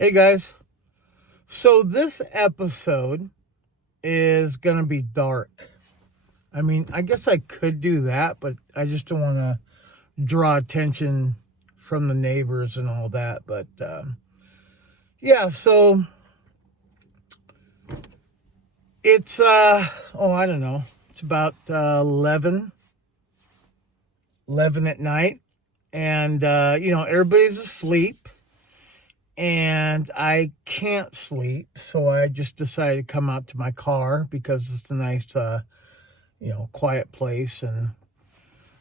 Hey guys, so this episode is gonna be dark. I mean, I guess I could do that, but I just don't want to draw attention from the neighbors and all that. But yeah, so it's I don't know, it's about 11 at night, and everybody's asleep. And I can't sleep, so I just decided to come out to my car because it's a nice, quiet place, and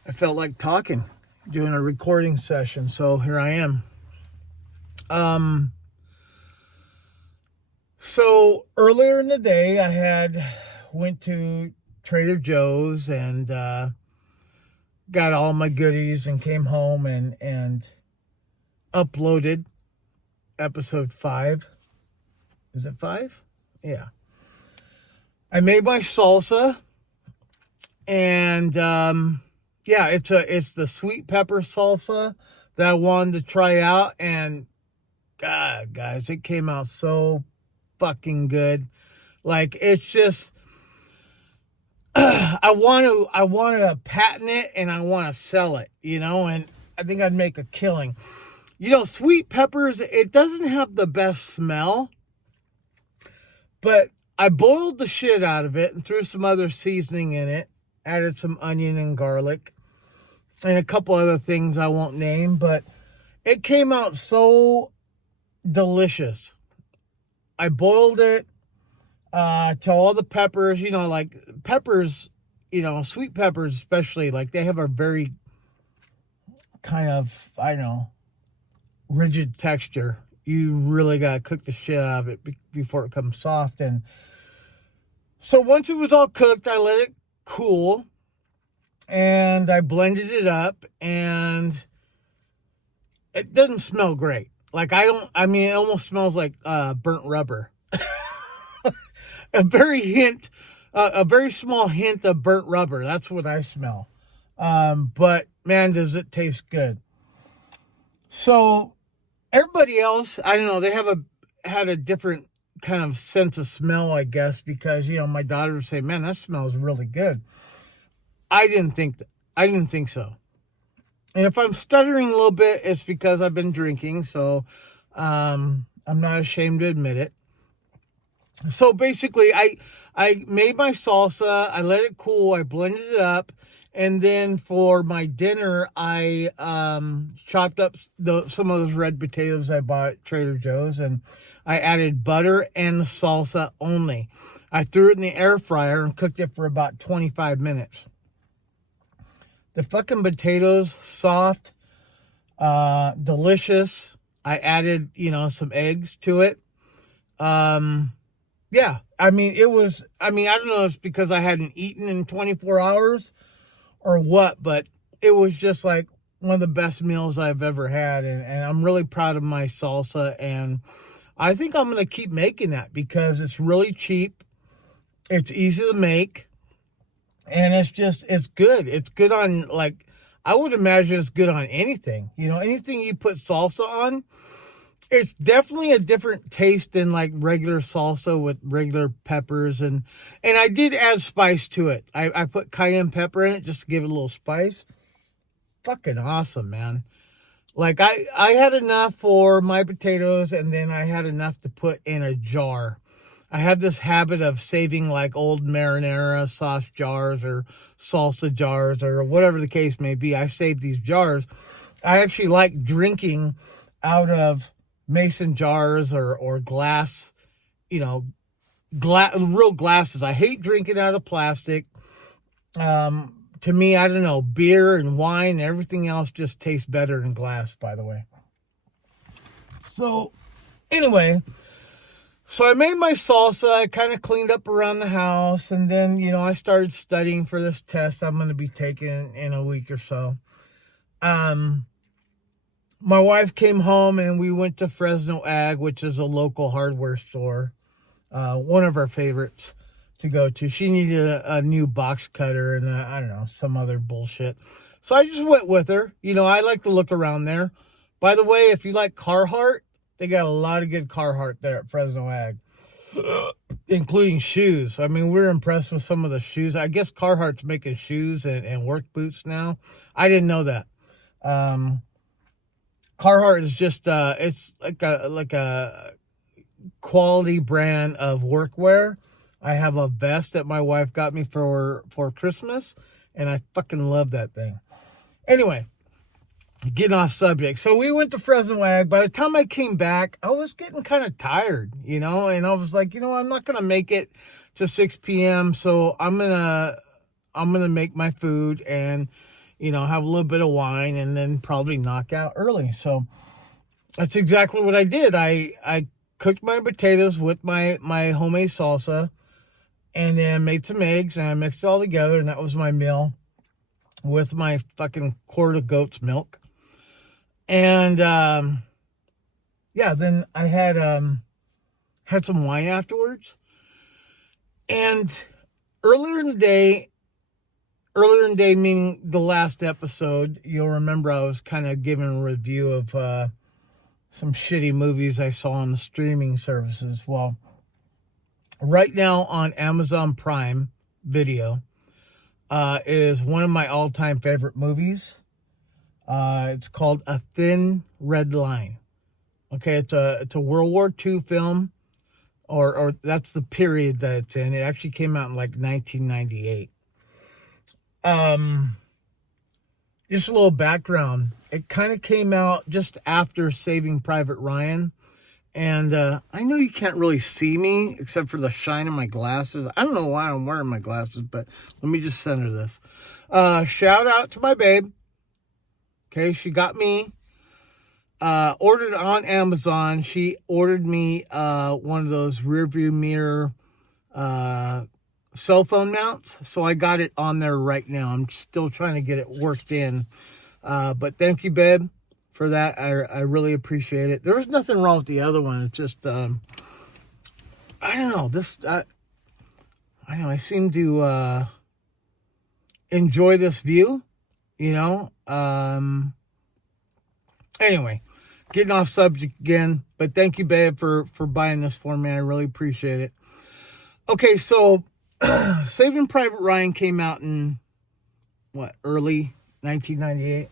I felt like talking, doing a recording session, so here I am. So earlier in the day, went to Trader Joe's and got all my goodies and came home and uploaded episode 5. Is it 5? Yeah. I made my salsa, and it's the sweet pepper salsa that I wanted to try out, and God, guys, it came out so fucking good. Like, it's just I want to patent it, and I want to sell it, and I think I'd make a killing. Sweet peppers, it doesn't have the best smell, but I boiled the shit out of it and threw some other seasoning in it, added some onion and garlic, and a couple other things I won't name, but it came out so delicious. I boiled it to all the peppers, like peppers, sweet peppers especially, like they have a very kind of, I don't know, rigid texture. You really got to cook the shit out of it before it comes soft. And so once it was all cooked, I let it cool and I blended it up, and it doesn't smell great. Like, it almost smells like burnt rubber. a very small hint of burnt rubber. That's what I smell. But man, does it taste good. So everybody else, I don't know, they had a different kind of sense of smell, I guess, because, my daughter would say, man, that smells really good. I didn't think so. And if I'm stuttering a little bit, it's because I've been drinking, so I'm not ashamed to admit it. So basically, I made my salsa, I let it cool, I blended it up, and then for my dinner, I chopped up some of those red potatoes I bought at Trader Joe's, and I added butter and the salsa only. I threw it in the air fryer and cooked it for about 25 minutes. The fucking potatoes, soft, delicious. I added, some eggs to it. Yeah, I don't know if it's because I hadn't eaten in 24 hours or what, but it was just like one of the best meals I've ever had, and I'm really proud of my salsa, and I think I'm going to keep making that because it's really cheap, it's easy to make, and it's good. It's good on, like, I would imagine it's good on anything. Anything you put salsa on, it's definitely a different taste than like regular salsa with regular peppers. And I did add spice to it. I put cayenne pepper in it just to give it a little spice. Fucking awesome, man. Like, I had enough for my potatoes, and then I had enough to put in a jar. I have this habit of saving like old marinara sauce jars or salsa jars or whatever the case may be. I save these jars. I actually like drinking out of mason jars or glass, real glasses. I hate drinking out of plastic. To me, I don't know, beer and wine and everything else just tastes better in glass, by the way. So anyway, so I made my salsa. I kind of cleaned up around the house, and then, I started studying for this test I'm going to be taking in a week or so. My wife came home, and we went to Fresno Ag, which is a local hardware store. One of our favorites to go to. She needed a new box cutter and I don't know, some other bullshit. So I just went with her. I like to look around there. By the way, if you like Carhartt, They got a lot of good Carhartt there at Fresno Ag, including shoes. I mean, we're impressed with some of the shoes. I guess Carhartt's making shoes and work boots now. I didn't know that. Carhartt is just it's like a quality brand of workwear. I have a vest that my wife got me for Christmas, and I fucking love that thing. Anyway, getting off subject. So we went to Fresno Ag. By the time I came back, I was getting kind of tired, and I was like, I'm not going to make it to 6 p.m. So I'm going to make my food and, have a little bit of wine and then probably knock out early. So that's exactly what I did. I cooked my potatoes with my homemade salsa and then made some eggs and I mixed it all together, and that was my meal with my fucking quart of goat's milk. And, then I had some wine afterwards. And earlier in the day, meaning the last episode, you'll remember I was kind of giving a review of, some shitty movies I saw on the streaming services. Well, right now on Amazon Prime Video, is one of my all-time favorite movies. It's called A Thin Red Line. Okay, it's a World War II film, or that's the period that it's in. It actually came out in like 1998. Just a little background. It kind of came out just after Saving Private Ryan. And I know you can't really see me except for the shine of my glasses. I don't know why I'm wearing my glasses, but let me just center this. Shout out to my babe. Okay, she got me. Ordered on Amazon. She ordered me one of those rear view mirror cell phone mounts. So I got it on there right now. I'm still trying to get it worked in. But thank you, babe, for that. I really appreciate it. There was nothing wrong with the other one. It's just, I don't know. I seem to enjoy this view, Anyway, getting off subject again, but thank you, babe, for buying this for me. I really appreciate it. Okay, so Saving Private Ryan came out in, early 1998?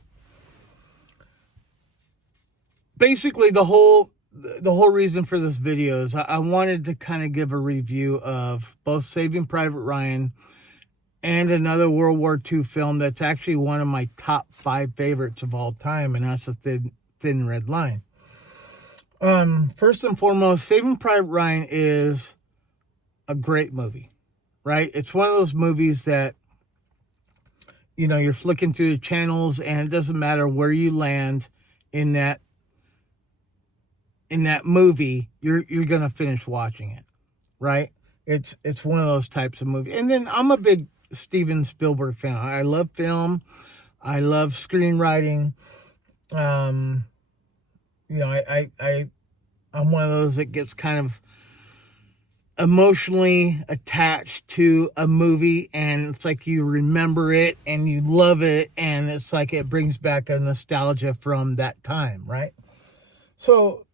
Basically, the whole reason for this video is I wanted to kind of give a review of both Saving Private Ryan and another World War II film that's actually one of my top 5 favorites of all time, and that's A Thin Red Line. First and foremost, Saving Private Ryan is a great movie, right? It's one of those movies that, you're flicking through the channels and it doesn't matter where you land in that movie, you're going to finish watching it, right? It's one of those types of movies. And then I'm a big Steven Spielberg fan. I love film. I love screenwriting. I'm one of those that gets kind of emotionally attached to a movie, and it's like you remember it and you love it, and it's like it brings back a nostalgia from that time, right? So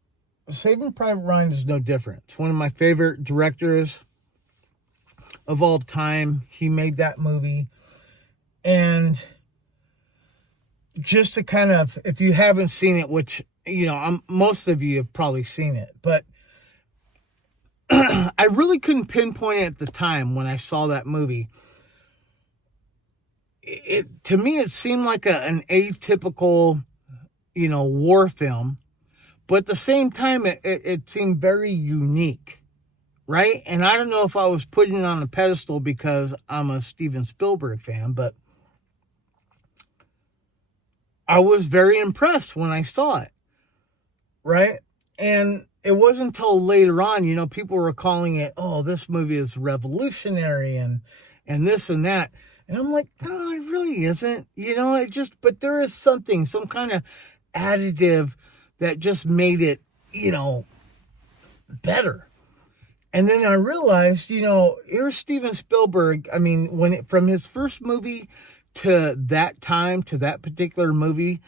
Saving Private Ryan is no different. It's one of my favorite directors of all time. He made that movie. And just to kind of, if you haven't seen it, which, most of you have probably seen it, but I really couldn't pinpoint it at the time when I saw that movie. To me, it seemed like an atypical, war film. But at the same time, it seemed very unique, right? And I don't know if I was putting it on a pedestal because I'm a Steven Spielberg fan, but I was very impressed when I saw it, right? And it wasn't until later on, people were calling it, oh, this movie is revolutionary and this and that. And I'm like, no, it really isn't. But there is some kind of additive that just made it, better. And then I realized, here's Steven Spielberg. I mean, from his first movie to that time, to that particular movie,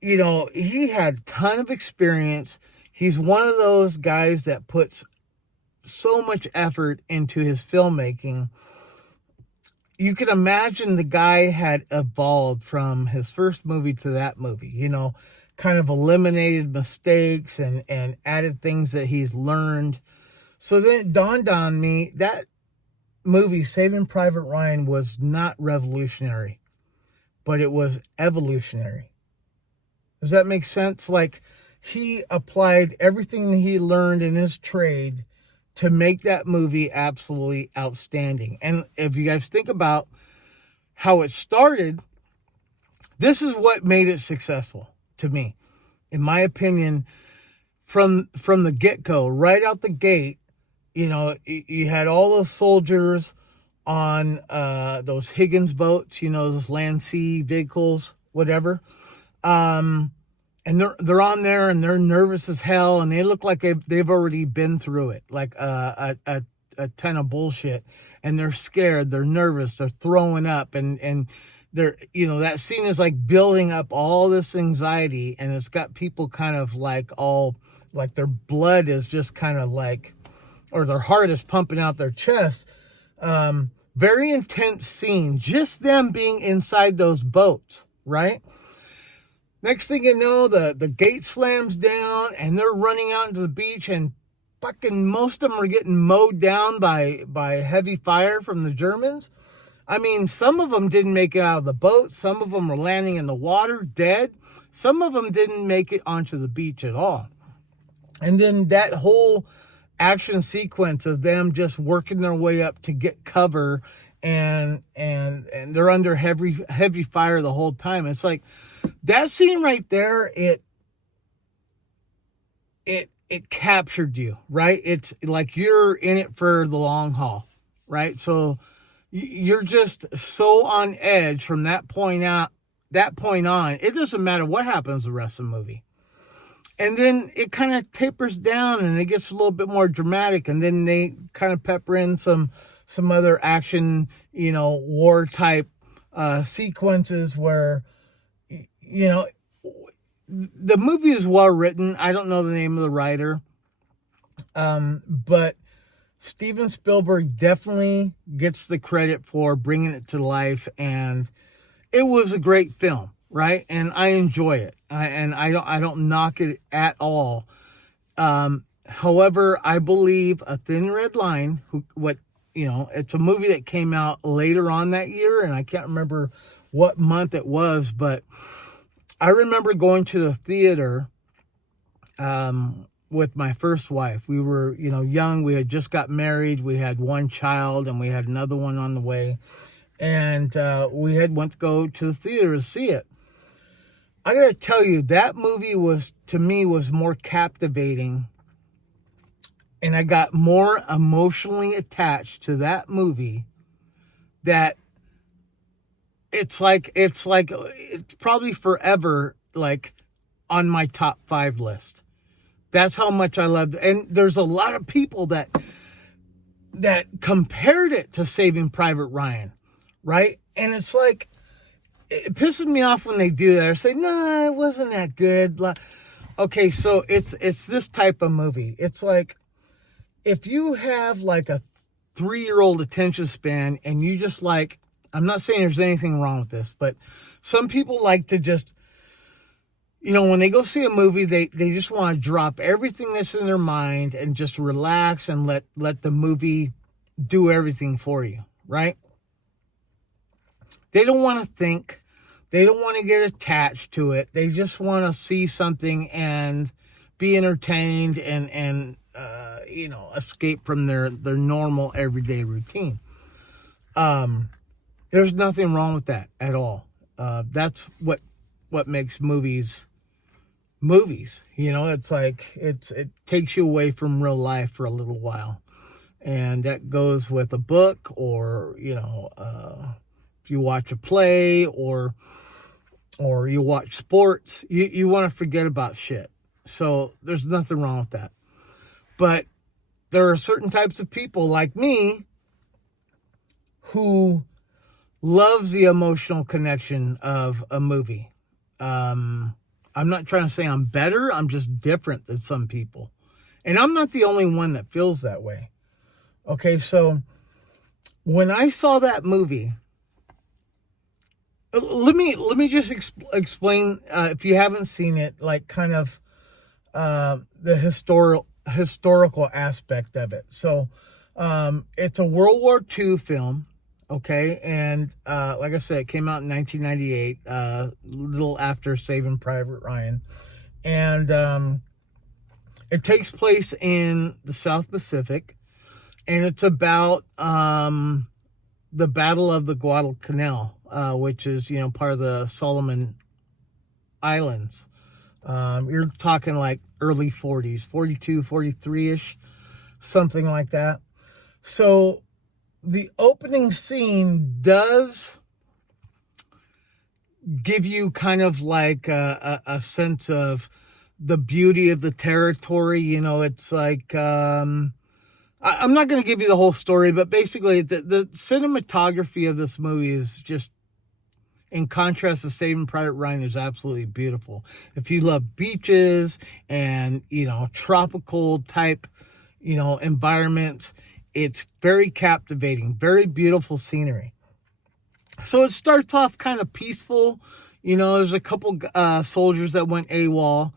he had a ton of experience. He's one of those guys that puts so much effort into his filmmaking. You can imagine the guy had evolved from his first movie to that movie, you know, kind of eliminated mistakes and added things that he's learned. So then it dawned on me that movie, Saving Private Ryan, was not revolutionary, but it was evolutionary. Does that make sense? Like, he applied everything that he learned in his trade to make that movie absolutely outstanding. And if you guys think about how it started, this is what made it successful to me. In my opinion, from the get-go, right out the gate, you know, you had all those soldiers on those Higgins boats, you know, those land sea vehicles, whatever. And they're on there and they're nervous as hell, and they look like they've already been through it, like a ton of bullshit, and they're scared, they're nervous, they're throwing up, and they're, you know, that scene is like building up all this anxiety, and it's got people kind of like all like their blood is just kind of like, or their heart is pumping out their chest. Very intense scene, just them being inside those boats, right? Next thing you know, the gate slams down and they're running out into the beach, and fucking most of them are getting mowed down by heavy fire from the Germans. I mean, some of them didn't make it out of the boat. Some of them were landing in the water dead. Some of them didn't make it onto the beach at all. And then that whole action sequence of them just working their way up to get cover, and they're under heavy fire the whole time. It's like, that scene right there, it captured you, right? It's like you're in it for the long haul, right? So you're just so on edge from that point on. It doesn't matter what happens the rest of the movie. And then it kind of tapers down and it gets a little bit more dramatic, and then they kind of pepper in some other action, you know, war type sequences where, you know, the movie is well written. I don't know the name of the writer, but Steven Spielberg definitely gets the credit for bringing it to life, and it was a great film, right? And I enjoy it, I don't knock it at all. However, I believe A Thin Red Line, it's a movie that came out later on that year, and I can't remember what month it was, but I remember going to the theater with my first wife. We were, you know, young. We had just got married. We had one child, and we had another one on the way. And we had went to go to the theater to see it. I got to tell you, that movie was more captivating, and I got more emotionally attached to that movie that it's probably forever, like, on my top 5 list. That's how much I loved it. And there's a lot of people that compared it to Saving Private Ryan, right? And it's like, it pisses me off when they do that or say, nah, it wasn't that good. Okay, so it's this type of movie. It's like, if you have like a 3-year-old attention span and you just like, I'm not saying there's anything wrong with this, but some people like to just, you know, when they go see a movie, they just want to drop everything that's in their mind and just relax and let the movie do everything for you, right? They don't want to think. They don't want to get attached to it. They just want to see something and be entertained and escape from their normal everyday routine. There's nothing wrong with that at all. That's what makes movies. You know, it's like it takes you away from real life for a little while, and that goes with a book, or if you watch a play or you watch sports, you want to forget about shit. So there's nothing wrong with that. But there are certain types of people like me who loves the emotional connection of a movie. I I'm not trying to say I'm better. I'm just different than some people. And I'm not the only one that feels that way. Okay, so when I saw that movie, let me just explain, if you haven't seen it, like kind of the historical aspect of it. So it's a World War II film, okay, and like I said, it came out in 1998, a little after Saving Private Ryan, and it takes place in the South Pacific, and it's about the Battle of the Guadalcanal, which is, part of the Solomon Islands. You're talking like early 40s, 42, 43-ish, something like that. So the opening scene does give you kind of like a sense of the beauty of the territory. It's like, I'm not going to give you the whole story, but basically the cinematography of this movie is just, in contrast to Saving Private Ryan, is absolutely beautiful. If you love beaches and, tropical type, environments, it's very captivating, very beautiful scenery. So it starts off kind of peaceful. There's a couple soldiers that went AWOL,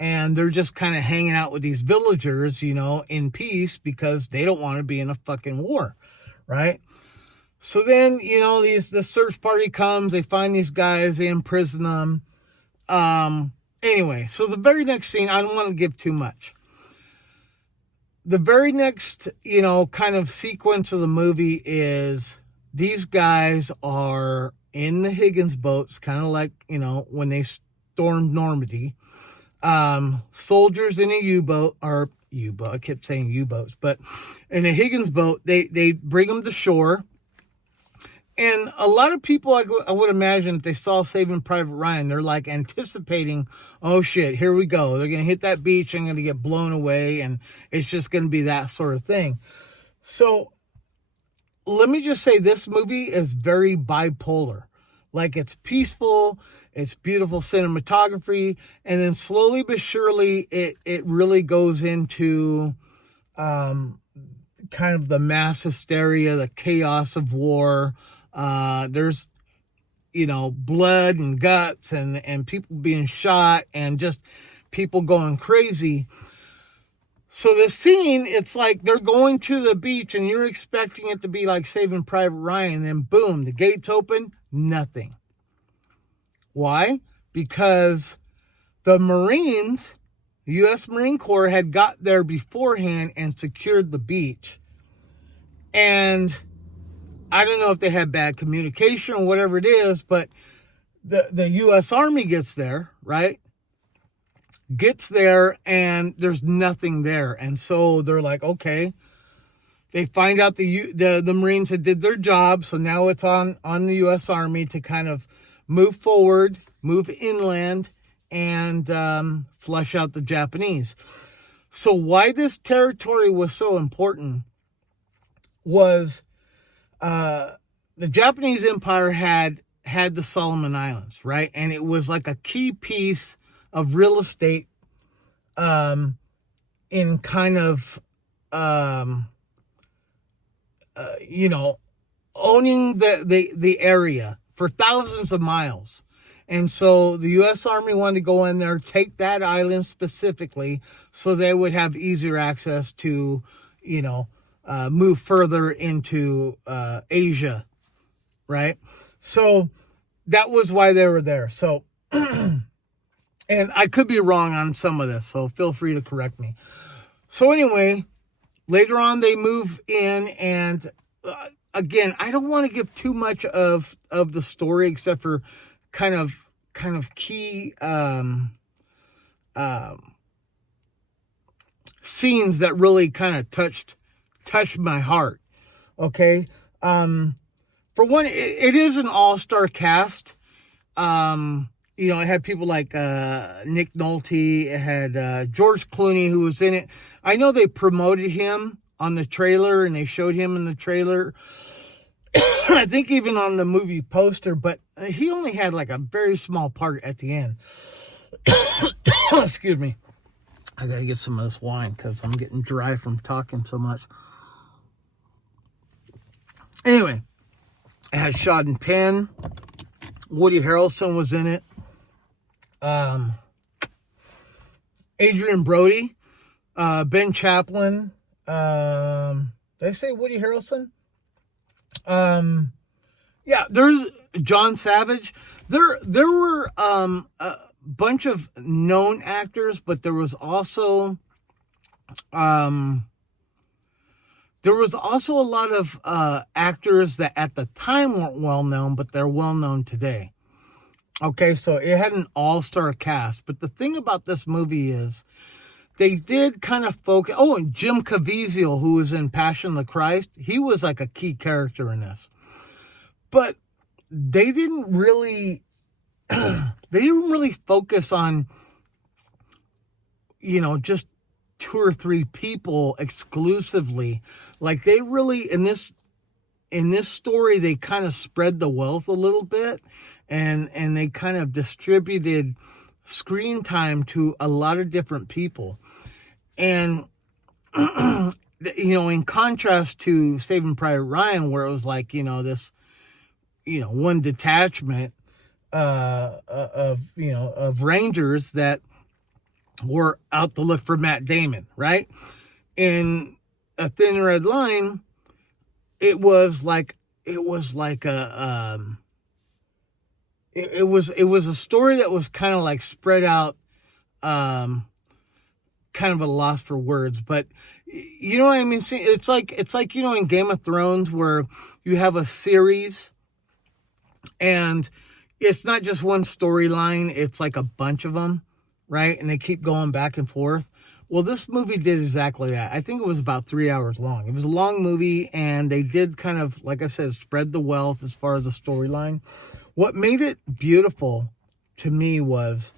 and they're just kind of hanging out with these villagers, in peace, because they don't want to be in a fucking war, right? So then, the search party comes, they find these guys, they imprison them. Anyway, so the very next scene, I don't want to give too much. The very next, kind of sequence of the movie is these guys are in the Higgins boats, kind of like, when they stormed Normandy. Soldiers in a U-boat, I kept saying U-boats, but in a Higgins boat, they bring them to shore. And a lot of people, I would imagine, if they saw Saving Private Ryan, they're like anticipating, oh shit, here we go. They're going to hit that beach and going to get blown away. And it's just going to be that sort of thing. So let me just say, this movie is very bipolar. Like, it's peaceful, it's beautiful cinematography, and then slowly but surely it really goes into kind of the mass hysteria, the chaos of war. There's, blood and guts and people being shot and just people going crazy. So the scene, it's like they're going to the beach and you're expecting it to be like Saving Private Ryan, and then boom, the gates open, nothing. Why? Because the Marines, the U.S. Marine Corps, had got there beforehand and secured the beach. And I don't know if they had bad communication or whatever it is, but the U.S. Army gets there, right? Gets there and there's nothing there. And so they're like, okay. They find out the Marines had did their job. So now it's on the U.S. Army to kind of move forward, move inland, and flush out the Japanese. So why this territory was so important was the Japanese Empire had the Solomon Islands, right? And it was like a key piece of real estate in kind of, owning the area for thousands of miles. And so the U.S. Army wanted to go in there, take that island specifically, so they would have easier access to, move further into Asia, right? So that was why they were there. So, and I could be wrong on some of this, so feel free to correct me. So anyway, later on they move in, and again, I don't want to give too much of the story, except for kind of key scenes that really kind of touched my heart. Okay. For one, it is an all-star cast. It had people like Nick Nolte. It had George Clooney, who was in it. I know they promoted him on the trailer, and they showed him in the trailer. I think even on the movie poster, but he only had like a very small part at the end. Excuse me. I gotta get some of this wine because I'm getting dry from talking so much. Anyway, it had Sean Penn. Woody Harrelson was in it. Adrian Brody. Ben Chaplin. Did I say Woody Harrelson? Yeah, there's John Savage. There were a bunch of known actors, but there was also a lot of actors that at the time weren't well known, but they're well known today. Okay, so it had an all-star cast, but the thing about this movie is they did kind of focus. Oh, and Jim Caviezel, who was in Passion of the Christ, he was like a key character in this. But they didn't really focus on, just 2 or 3 people exclusively. Like they really, in this story, they kind of spread the wealth a little bit, and they kind of distributed screen time to a lot of different people. And, in contrast to Saving Private Ryan, where it was like, this, one detachment of Rangers that were out to look for Matt Damon, right? In A Thin Red Line, it was a story that was kind of like spread out, kind of a loss for words, but you know what I mean? See, it's like, in Game of Thrones where you have a series and it's not just one storyline, it's like a bunch of them, right? And they keep going back and forth. Well, this movie did exactly that. I think it was about 3 hours long. It was a long movie, and they did kind of, like I said, spread the wealth as far as the storyline. What made it beautiful to me was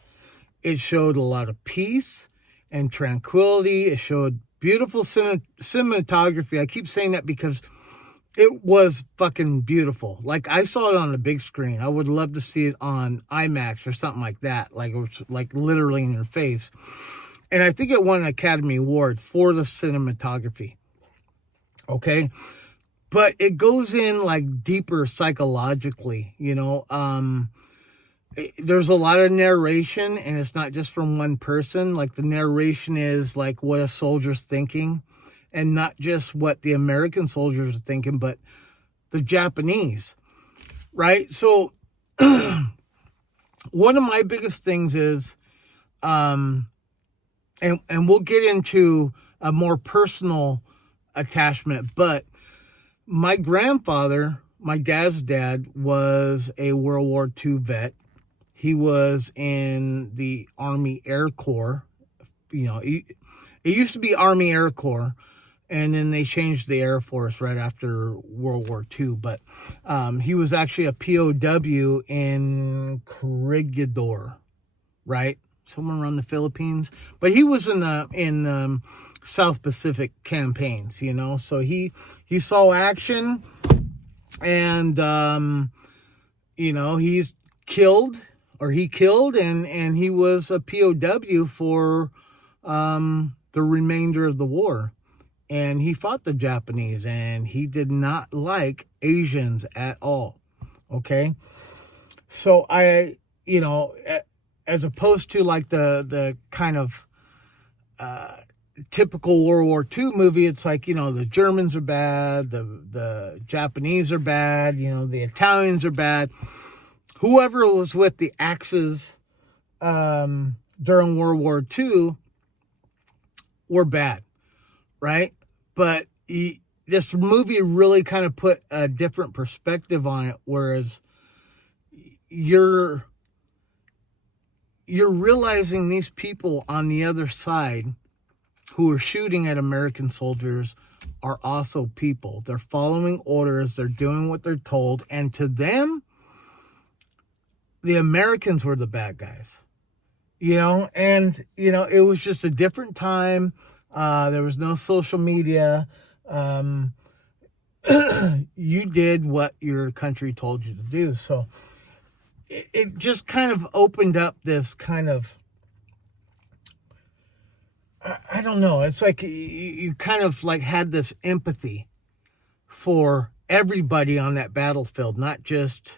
it showed a lot of peace and tranquility. It showed beautiful cinematography. I keep saying that because it was fucking beautiful. Like, I saw it on a big screen. I would love to see it on IMAX or something like that. Like, it was like literally in your face. And I think it won an Academy Award for the cinematography. Okay? But it goes in like deeper psychologically, there's a lot of narration, and it's not just from one person. Like, the narration is like what a soldier's thinking, and not just what the American soldiers are thinking, but the Japanese, right? So one of my biggest things is, and we'll get into a more personal attachment, but my grandfather, my dad's dad, was a World War II vet. He was in the Army Air Corps. It used to be Army Air Corps, and then they changed the Air Force right after World War II. But he was actually a POW in Corregidor, right? Somewhere around the Philippines. But he was in South Pacific campaigns, So he saw action, and he's killed. Or he killed, and he was a POW for the remainder of the war. And he fought the Japanese, and he did not like Asians at all. Okay? So as opposed to like the kind of typical World War II movie, it's like, the Germans are bad, the Japanese are bad, the Italians are bad. Whoever was with the Axis during World War II were bad, right? But this movie really kind of put a different perspective on it, whereas you're realizing these people on the other side who are shooting at American soldiers are also people. They're following orders. They're doing what they're told. And to them, the Americans were the bad guys, and, it was just a different time. There was no social media. You did what your country told you to do. So it just kind of opened up this kind of I don't know. It's like you kind of like had this empathy for everybody on that battlefield, not just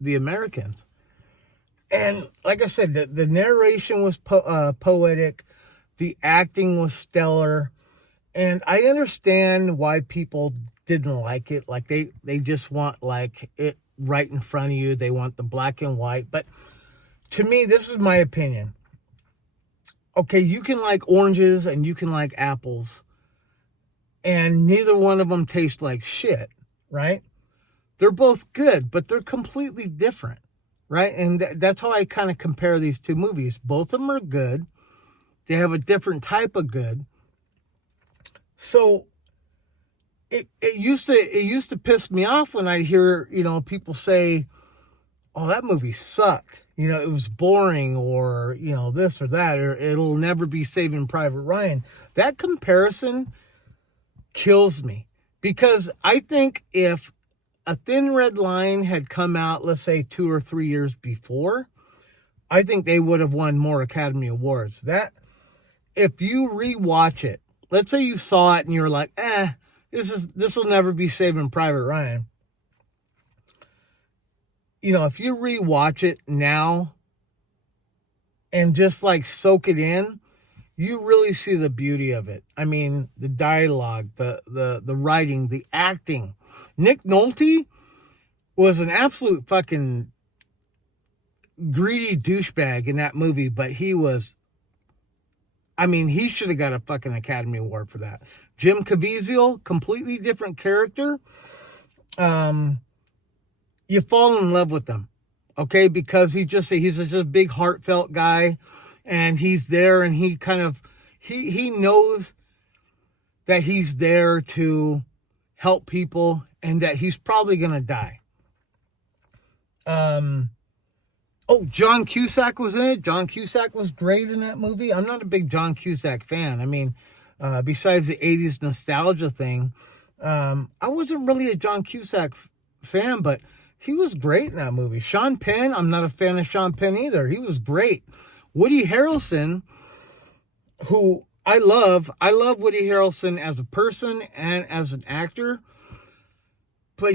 the Americans. And like I said, the narration was poetic. The acting was stellar. And I understand why people didn't like it. Like they just want like it right in front of you. They want the black and white. But to me, this is my opinion. Okay, you can like oranges and you can like apples. And neither one of them taste like shit, right? They're both good, but they're completely different, right? And that's how I kind of compare these two movies. Both of them are good. They have a different type of good. So it used to piss me off when I hear, people say, "Oh, that movie sucked. It was boring," or, this or that, or it'll never be Saving Private Ryan. That comparison kills me, because I think if A Thin Red Line had come out, let's say 2 or 3 years before, I think they would have won more Academy Awards. That, if you rewatch it, let's say you saw it and you're like, this will never be Saving Private Ryan. If you rewatch it now and just like soak it in, you really see the beauty of it. I mean, the dialogue, the writing, the acting. Nick Nolte was an absolute fucking greedy douchebag in that movie, but he should have got a fucking Academy Award for that. Jim Caviezel, completely different character. You fall in love with him, okay? Because he's just a big heartfelt guy, and he's there, and he kind of, he knows that he's there to help people, and that he's probably going to die. John Cusack was in it. John Cusack was great in that movie. I'm not a big John Cusack fan. I mean, besides the 80s nostalgia thing, I wasn't really a John Cusack fan, but he was great in that movie. Sean Penn, I'm not a fan of Sean Penn either. He was great. Woody Harrelson, who I love Woody Harrelson as a person and as an actor, but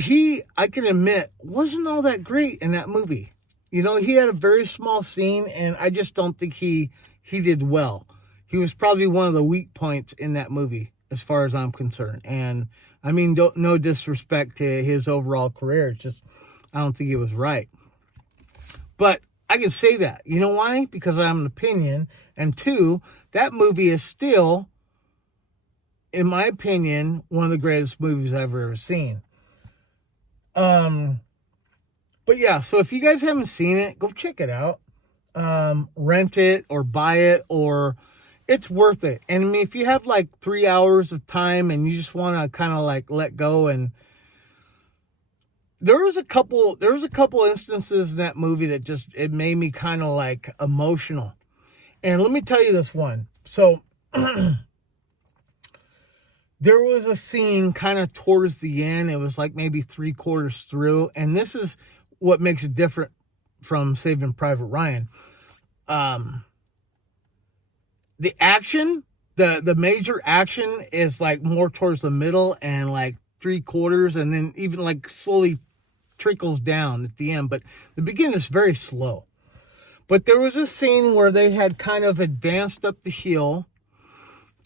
I can admit, wasn't all that great in that movie. He had a very small scene, and I just don't think he did well. He was probably one of the weak points in that movie, as far as I'm concerned. And I mean, no disrespect to his overall career. It's just, I don't think it was right. But I can say that. You know why? Because I have an opinion. And 2, that movie is still, in my opinion, one of the greatest movies I've ever seen. But yeah, so if you guys haven't seen it, go check it out. Rent it or buy it, or it's worth it. And I mean, if you have like 3 hours of time and you just want to kind of like let go, and there was a couple instances in that movie that just, it made me kind of like emotional. And let me tell you this one. So there was a scene kind of towards the end. It was like maybe 3/4 through. And this is what makes it different from Saving Private Ryan. The action, the major action is like more towards the middle and like 3/4, and then even like slowly trickles down at the end. But the beginning is very slow. But there was a scene where they had kind of advanced up the hill,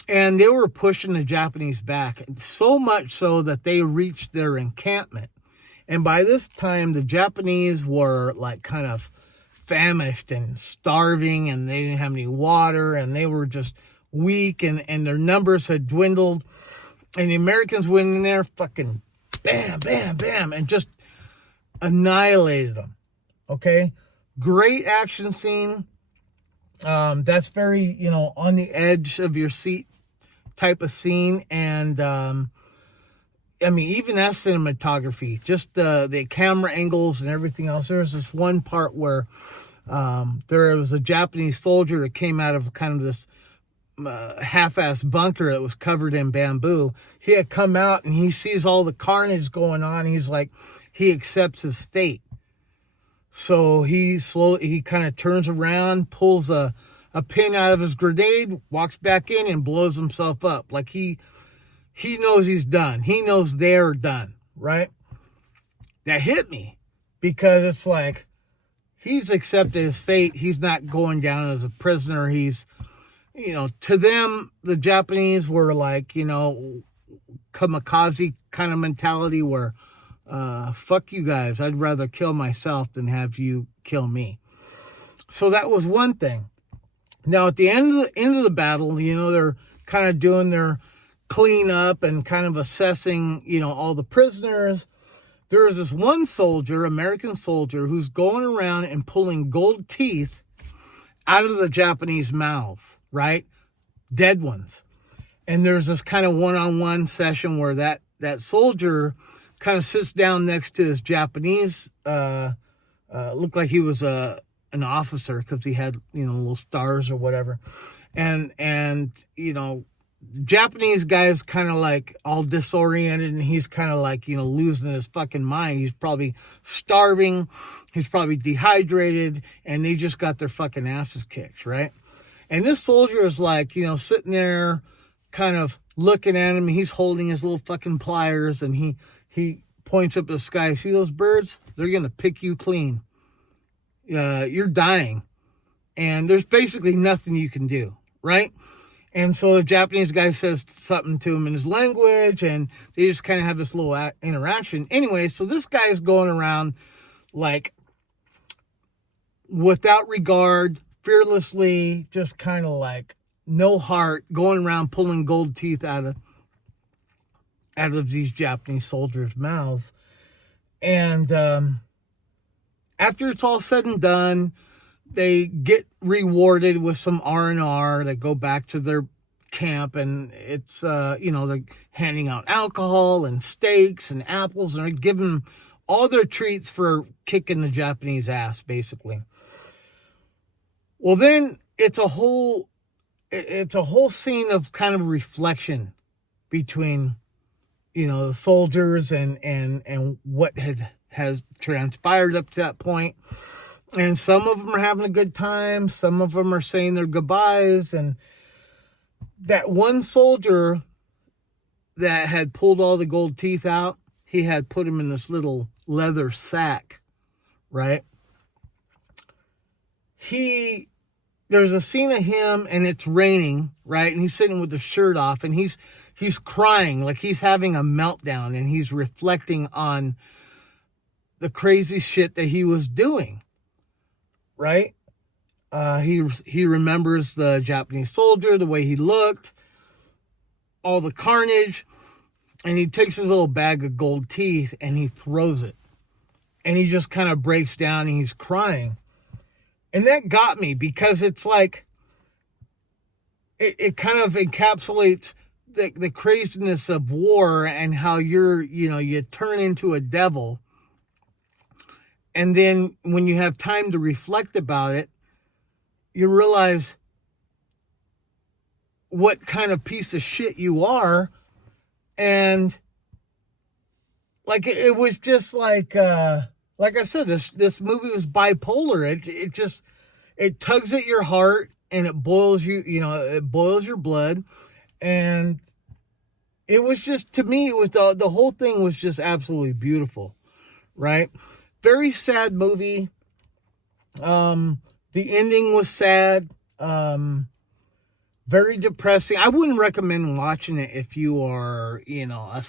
and they were pushing the Japanese back, so much so that they reached their encampment. And by this time, the Japanese were like kind of famished and starving, and they didn't have any water, and they were just weak, and their numbers had dwindled. And the Americans went in there, fucking bam, bam, bam, and just annihilated them. Okay? Great action scene. That's very, on the edge of your seat type of scene. And, I mean, even that cinematography, just the camera angles and everything else. There was this one part where there was a Japanese soldier that came out of kind of this half-ass bunker that was covered in bamboo. He had come out and he sees all the carnage going on. He's like, he accepts his fate. So he kind of turns around, pulls a a pin out of his grenade, walks back in and blows himself up. Like he knows he's done. He knows they're done, right? That hit me because it's like he's accepted his fate. He's not going down as a prisoner. He's, to them, the Japanese were like, kamikaze kind of mentality where, fuck you guys. I'd rather kill myself than have you kill me. So that was one thing. Now at the end of the battle, they're kind of doing their cleanup and kind of assessing, all the prisoners. There is this one soldier, American soldier, who's going around and pulling gold teeth out of the Japanese mouth, right? Dead ones. And there's this kind of one-on-one session where that soldier kind of sits down next to his Japanese, looked like he was an officer because he had, little stars or whatever. And Japanese guy is kind of like all disoriented, and he's kind of like, losing his fucking mind. He's probably starving. He's probably dehydrated, and they just got their fucking asses kicked, right? And this soldier is like, sitting there kind of looking at him. He's holding his little fucking pliers, and he points up at the sky. See those birds? They're going to pick you clean. You're dying. And there's basically nothing you can do, right? And so the Japanese guy says something to him in his language, and they just kind of have this little interaction. Anyway, so this guy is going around like without regard, fearlessly, just kind of like no heart, going around pulling gold teeth out of these Japanese soldiers' mouths. And after it's all said and done, they get rewarded with some R&R. They go back to their camp, and it's, they're handing out alcohol and steaks and apples, and they're giving them all their treats for kicking the Japanese ass, basically. Well, then it's a whole scene of kind of reflection between, the soldiers and what has transpired up to that point. And some of them are having a good time. Some of them are saying their goodbyes. And that one soldier that had pulled all the gold teeth out, he had put him in this little leather sack, right? There's a scene of him, and it's raining, right? And he's sitting with the shirt off, and he's crying like he's having a meltdown, and he's reflecting on the crazy shit that he was doing. Right? He remembers the Japanese soldier, the way he looked, all the carnage, and he takes his little bag of gold teeth and he throws it. And he just kind of breaks down and he's crying. And that got me because it's like, it kind of encapsulates the craziness of war and how you turn into a devil. And then when you have time to reflect about it, you realize what kind of piece of shit you are. And like, it was just like I said, this movie was bipolar. It tugs at your heart and it boils it boils your blood. And it was just, to me, it was the whole thing was just absolutely beautiful. Right? Very sad movie. The ending was sad. Very depressing. I wouldn't recommend watching it if you are, a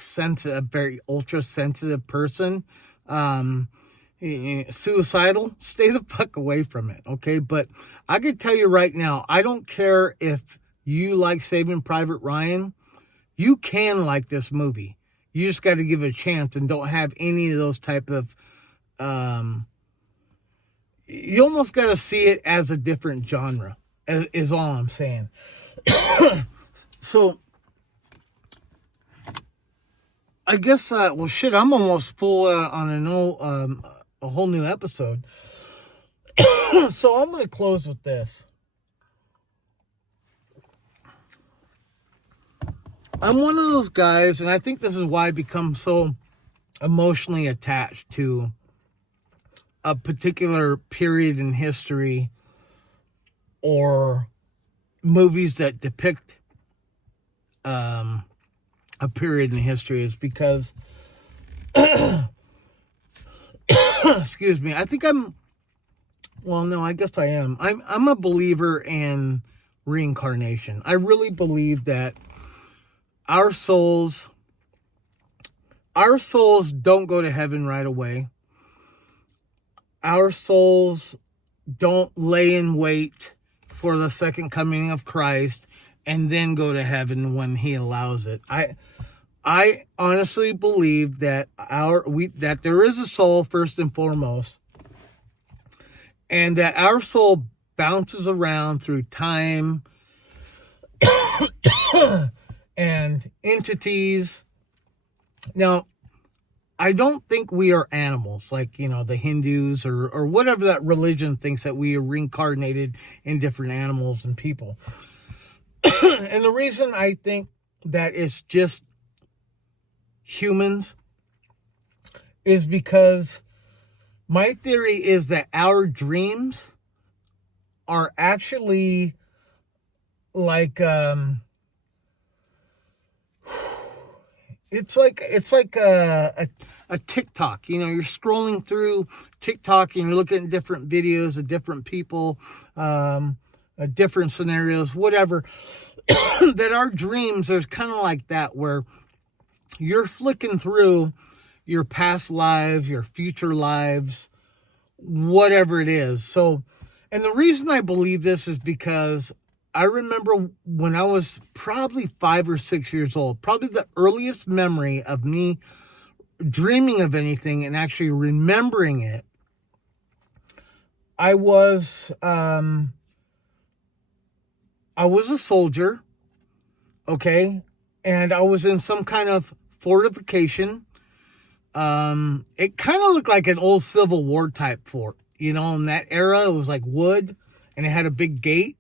very ultra sensitive person. Suicidal. Stay the fuck away from it. Okay. But I could tell you right now, I don't care if you like Saving Private Ryan. You can like this movie. You just got to give it a chance and don't have any of those type of, you almost got to see it as a different genre, is all I'm saying. So, I guess, I'm almost full on a whole new episode. So, I'm going to close with this. I'm one of those guys, and I think this is why I become so emotionally attached to a particular period in history or movies that depict a period in history is because, excuse me, I think well, no, I guess I am. I'm a believer in reincarnation. I really believe that our souls don't go to heaven right away. Our souls don't lay in wait for the second coming of Christ and then go to heaven when he allows it. I honestly believe that that there is a soul first and foremost, and that our soul bounces around through time and entities. Now, I don't think we are animals like, the Hindus or whatever that religion thinks, that we are reincarnated in different animals and people. And the reason I think that it's just humans is because my theory is that our dreams are actually like, it's like a TikTok. You're scrolling through TikTok and you're looking at different videos of different people, different scenarios, whatever. That our dreams are kind of like that, where you're flicking through your past lives, your future lives, whatever it is. So, and the reason I believe this is because I remember when I was probably 5 or 6 years old, probably the earliest memory of me dreaming of anything and actually remembering it. I was a soldier, okay, and I was in some kind of fortification. It kind of looked like an old Civil War type fort, in that era. It was like wood, and it had a big gate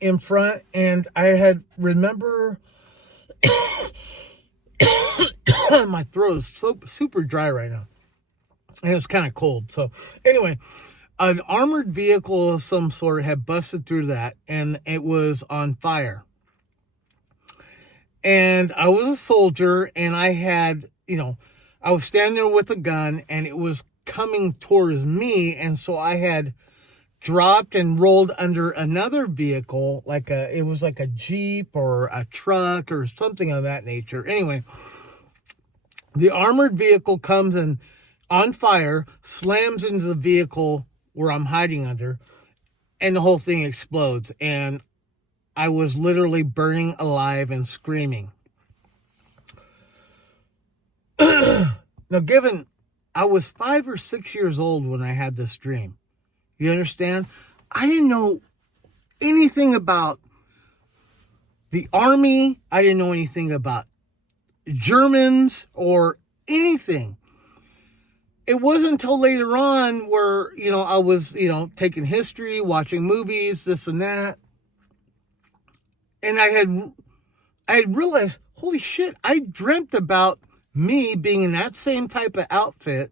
in front, and I had remember my throat is so super dry right now, and it's kind of cold. So anyway, an armored vehicle of some sort had busted through that, and it was on fire. And I was a soldier, and I had, I was standing there with a gun, and it was coming towards me, and so I had dropped and rolled under another vehicle, it was like a Jeep or a truck or something of that nature. Anyway, the armored vehicle comes and on fire, slams into the vehicle where I'm hiding under, and the whole thing explodes. And I was literally burning alive and screaming. Now, given I was 5 or 6 years old when I had this dream, you understand? I didn't know anything about the army. I didn't know anything about Germans or anything. It wasn't until later on where, I was, taking history, watching movies, this and that. And I had realized, holy shit, I dreamt about me being in that same type of outfit,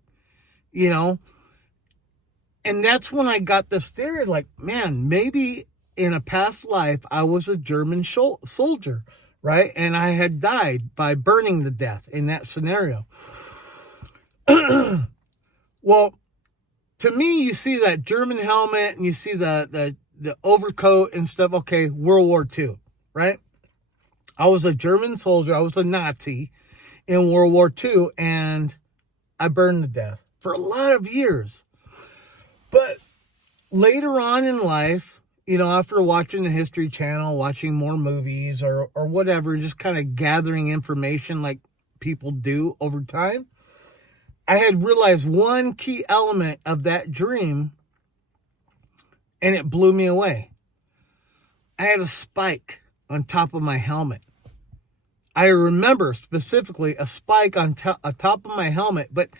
and that's when I got this theory, like, man, maybe in a past life, I was a German soldier, right? And I had died by burning to death in that scenario. Well, to me, you see that German helmet and you see the overcoat and stuff. Okay, World War II, right? I was a German soldier. I was a Nazi in World War II, and I burned to death for a lot of years. But later on in life, after watching the History Channel, watching more movies or whatever, just kind of gathering information like people do over time, I had realized one key element of that dream, and it blew me away. I had a spike on top of my helmet. I remember specifically a spike on top of my helmet, but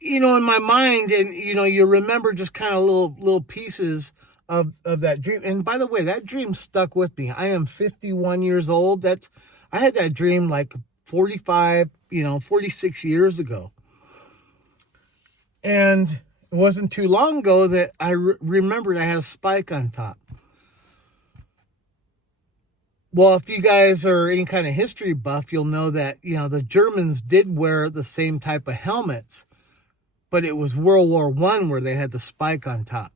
in my mind, and you remember just kind of little pieces of that dream. And by the way, that dream stuck with me. I am 51 years old. I had that dream like 45, 46 years ago. And it wasn't too long ago that I remembered I had a spike on top. Well, if you guys are any kind of history buff, you'll know that, the Germans did wear the same type of helmets, but it was World War I where they had the spike on top.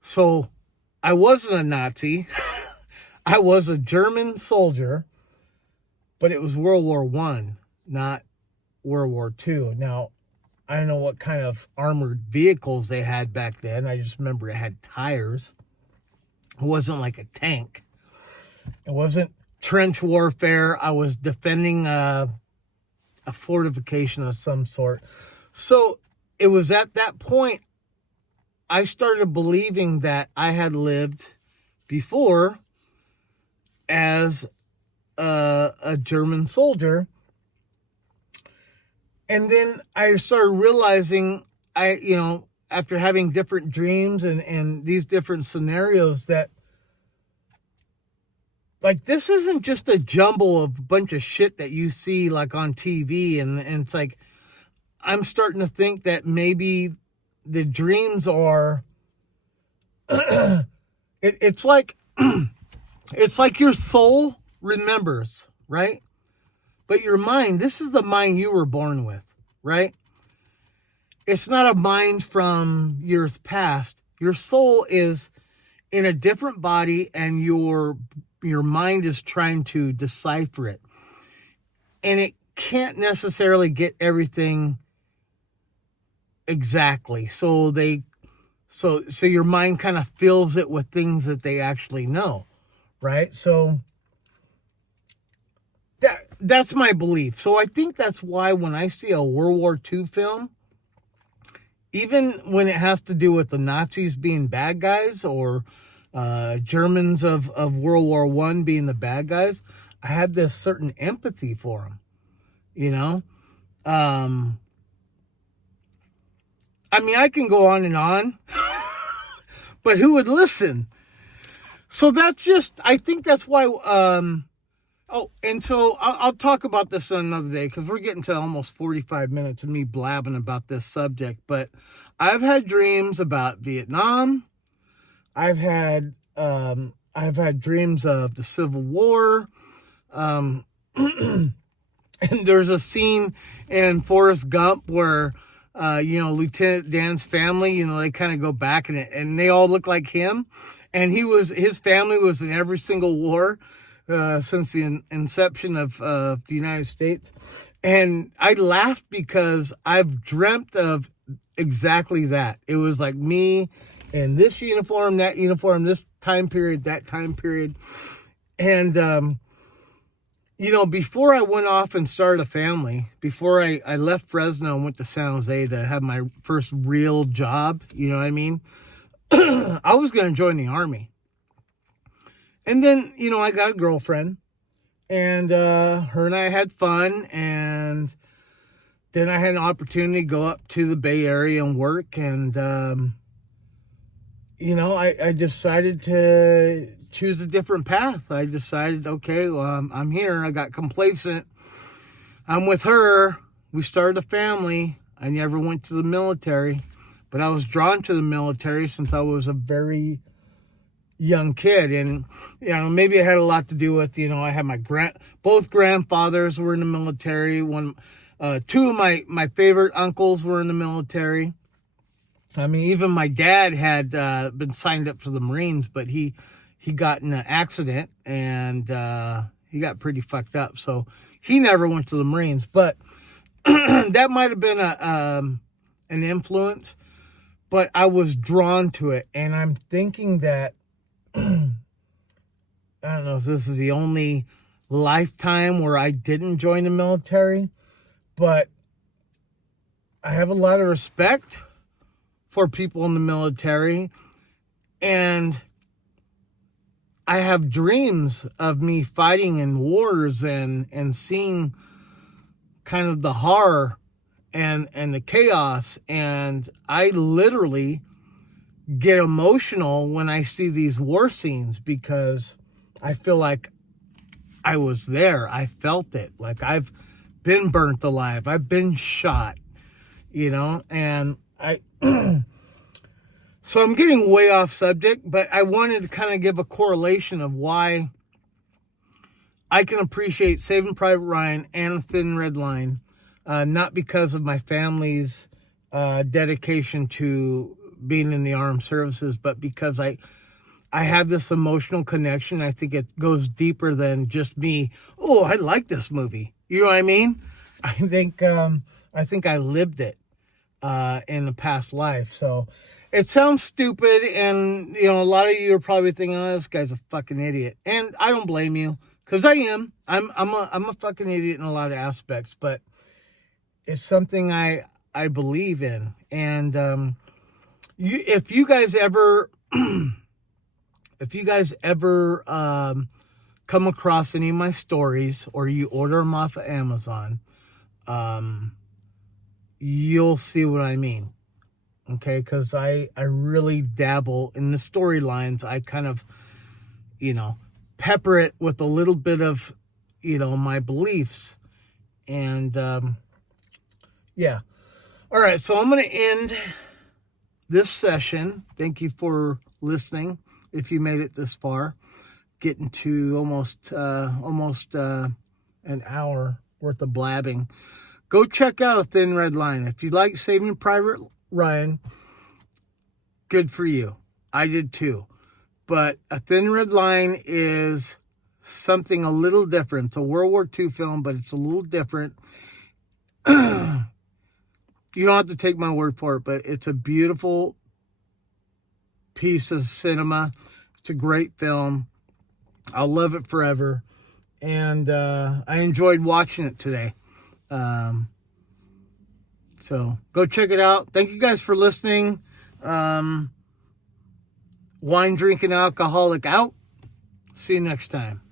So I wasn't a Nazi. I was a German soldier, but it was World War I, not World War II. Now, I don't know what kind of armored vehicles they had back then. I just remember it had tires. It wasn't like a tank. It wasn't trench warfare. I was defending a fortification of some sort. So it was at that point I started believing that I had lived before as a German soldier. And then I started realizing, after having different dreams and these different scenarios, that like, this isn't just a jumble of a bunch of shit that you see like on TV. And it's like, I'm starting to think that maybe the dreams are, it's like, it's like your soul remembers, right? But your mind, this is the mind you were born with, right? It's not a mind from years past. Your soul is in a different body, and your mind is trying to decipher it. And it can't necessarily get everything exactly. So your mind kind of fills it with things that they actually know, right? So that's my belief. So I think that's why when I see a World War II film, even when it has to do with the Nazis being bad guys, or Germans of World War I being the bad guys, I had this certain empathy for them, I can go on and on, but who would listen? So I think that's why, and so I'll talk about this on another day, because we're getting to almost 45 minutes of me blabbing about this subject. But I've had dreams about Vietnam. I've had dreams of the Civil War. And there's a scene in Forrest Gump where, Lieutenant Dan's family, they kind of go back and they all look like him. And his family was in every single war since the inception of the United States. And I laughed because I've dreamt of exactly that. It was like me in this uniform, that uniform, this time period, that time period. And, before I went off and started a family, before I left Fresno and went to San Jose to have my first real job, I was going to join the Army. And then, I got a girlfriend, and her and I had fun, and then I had an opportunity to go up to the Bay Area and work, and, I decided to choose a different path. I decided, okay, well, I'm here. I got complacent. I'm with her. We started a family. I never went to the military, but I was drawn to the military since I was a very young kid. And, maybe it had a lot to do with, I had both grandfathers were in the military. Two of my favorite uncles were in the military. Even my dad had been signed up for the Marines, but he got in an accident, and he got pretty fucked up. So he never went to the Marines, but that might have been an influence, but I was drawn to it. And I'm thinking that, I don't know if this is the only lifetime where I didn't join the military, but I have a lot of respect for people in the military, and I have dreams of me fighting in wars and seeing kind of the horror and the chaos. And I literally get emotional when I see these war scenes, because I feel like I was there. I felt it. Like, I've been burnt alive. I've been shot, and so I'm getting way off subject, but I wanted to kind of give a correlation of why I can appreciate Saving Private Ryan and A Thin Red Line, not because of my family's dedication to being in the armed services, but because I have this emotional connection. I think it goes deeper than just me. Oh, I like this movie. You know what I mean? I think I lived it in a past life. So it sounds stupid, and a lot of you are probably thinking, "Oh, this guy's a fucking idiot," and I don't blame you, because I am. I'm a fucking idiot in a lot of aspects, but it's something I believe in. And if you guys ever come across any of my stories, or you order them off of Amazon, you'll see what I mean. Okay, because I really dabble in the storylines. I kind of, pepper it with a little bit of, my beliefs. And, yeah. All right, so I'm going to end this session. Thank you for listening. If you made it this far, getting to almost an hour worth of blabbing. Go check out A Thin Red Line. If you like Saving Private Ryan, good for you. I did too. But A Thin Red Line is something a little different. It's a World War II film, but it's a little different. You don't have to take my word for it, but it's a beautiful piece of cinema. It's a great film. I'll love it forever. And I enjoyed watching it today. So go check it out. Thank you guys for listening. Wine drinking alcoholic out. See you next time.